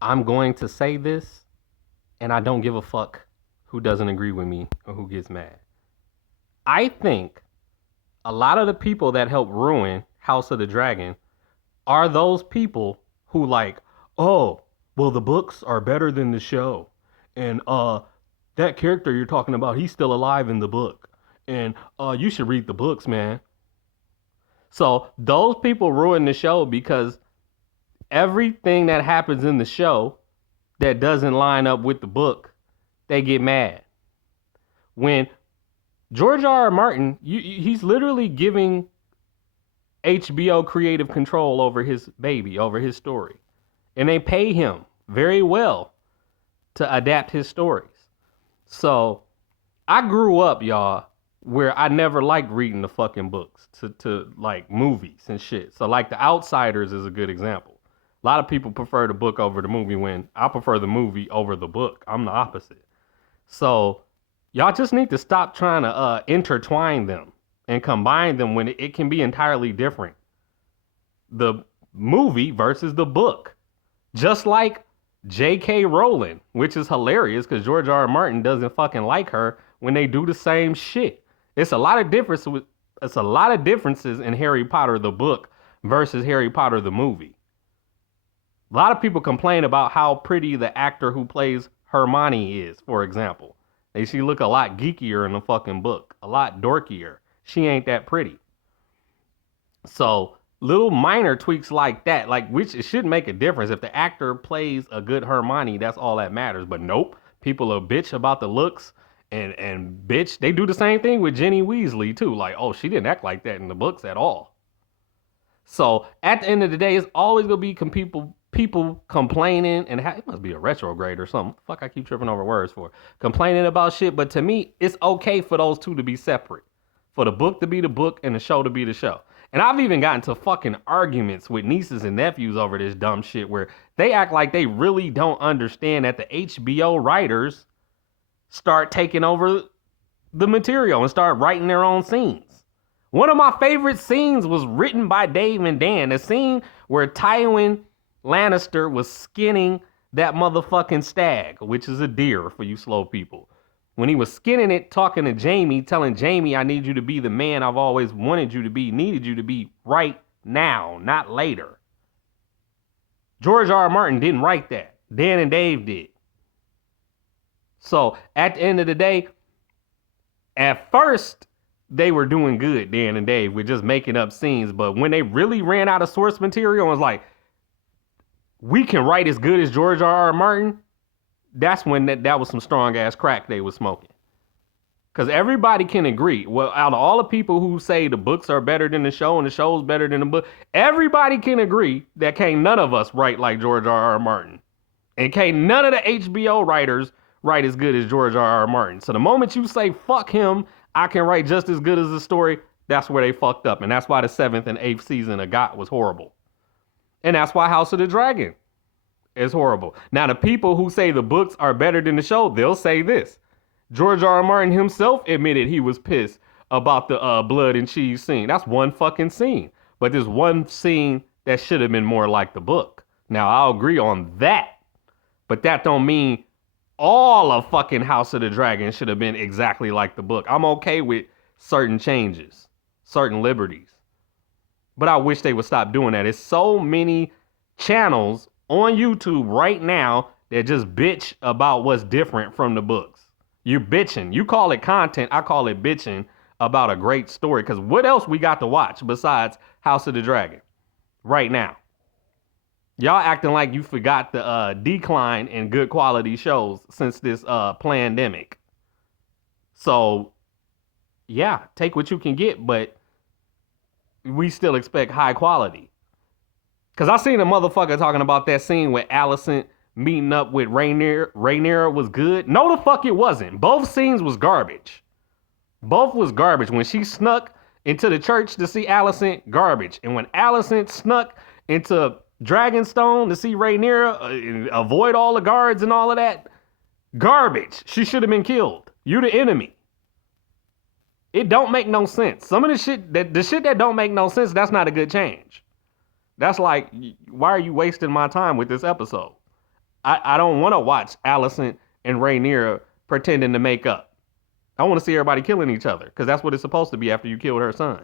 I'm going to say this, and I don't give a fuck who doesn't agree with me or who gets mad. I think a lot of the people that help ruin House of the Dragon are those people who like, oh, well, the books are better than the show, and that character you're talking about, he's still alive in the book, and you should read the books, man. So those people ruin the show because everything that happens in the show that doesn't line up with the book, they get mad. When George R. R. Martin, he's literally giving HBO creative control over his baby, over his story. And they pay him very well to adapt his stories. So I grew up, y'all, where I never liked reading the fucking books to like movies and shit. So like The Outsiders is a good example. A lot of people prefer the book over the movie when I prefer the movie over the book. I'm the opposite. So y'all just need to stop trying to intertwine them and combine them when it can be entirely different. The movie versus the book. Just like J.K. Rowling, which is hilarious because George R. R. Martin doesn't fucking like her when they do the same shit. It's a lot of difference with it's a lot of differences in Harry Potter the book versus Harry Potter the movie. A lot of people complain about how pretty the actor who plays Hermione is, for example. She look a lot geekier in the fucking book, a lot dorkier. She ain't that pretty. So little minor tweaks like that, like which it should make a difference. If the actor plays a good Hermione, that's all that matters. But nope, people are bitch about the looks and bitch, they do the same thing with Ginny Weasley too. Like, oh, she didn't act like that in the books at all. So at the end of the day, it's always gonna be people complaining and it must be a retrograde or something. Fuck, I keep tripping over words for complaining about shit. But to me, it's okay for those two to be separate, for the book to be the book and the show to be the show. And I've even gotten to fucking arguments with nieces and nephews over this dumb shit where they act like they really don't understand that the HBO writers start taking over the material and start writing their own scenes. One of my favorite scenes was written by Dave and Dan. The scene where Tywin Lannister was skinning that motherfucking stag, which is a deer for you slow people. When he was skinning it, talking to Jaime, telling Jaime, I need you to be the man I've always wanted you to be, needed you to be right now, not later. George R. R. Martin didn't write that. Dan and Dave did. So at the end of the day, at first, they were doing good, Dan and Dave, with just making up scenes. But when they really ran out of source material and was like, we can write as good as George R. R. Martin, that's when that was some strong ass crack they was smoking. Because everybody can agree. Well, out of all the people who say the books are better than the show and the show's better than the book, everybody can agree that can't none of us write like George R. R. Martin. And can't none of the HBO writers write as good as George R. R. Martin. So the moment you say, fuck him, I can write just as good as the story, that's where they fucked up. And that's why the 7th and 8th season of GOT was horrible. And that's why House of the Dragon is horrible. Now, the people who say the books are better than the show, they'll say this. George R. R. Martin himself admitted he was pissed about the blood and cheese scene. That's one fucking scene. But there's one scene that should have been more like the book. Now, I'll agree on that. But that don't mean all of fucking House of the Dragon should have been exactly like the book. I'm okay with certain changes, certain liberties. But I wish they would stop doing that. There's so many channels on YouTube right now that just bitch about what's different from the books. You're bitching. You call it content. I call it bitching about a great story. Because what else we got to watch besides House of the Dragon right now? Y'all acting like you forgot the decline in good quality shows since this pandemic. So, yeah, take what you can get, but we still expect high quality. Because I seen a motherfucker talking about that scene with Alicent meeting up with Rhaenyra. Rhaenyra was good. No, the fuck it wasn't. Both scenes was garbage. Both was garbage. When she snuck into the church to see Alicent, garbage. And when Alicent snuck into Dragonstone to see Rhaenyra, avoid all the guards and all of that, garbage. She should have been killed. You the enemy. It don't make no sense. Some of the shit that don't make no sense, that's not a good change. That's like, why are you wasting my time with this episode? I don't want to watch Alicent and Rhaenyra pretending to make up. I want to see everybody killing each other because that's what it's supposed to be after you killed her son.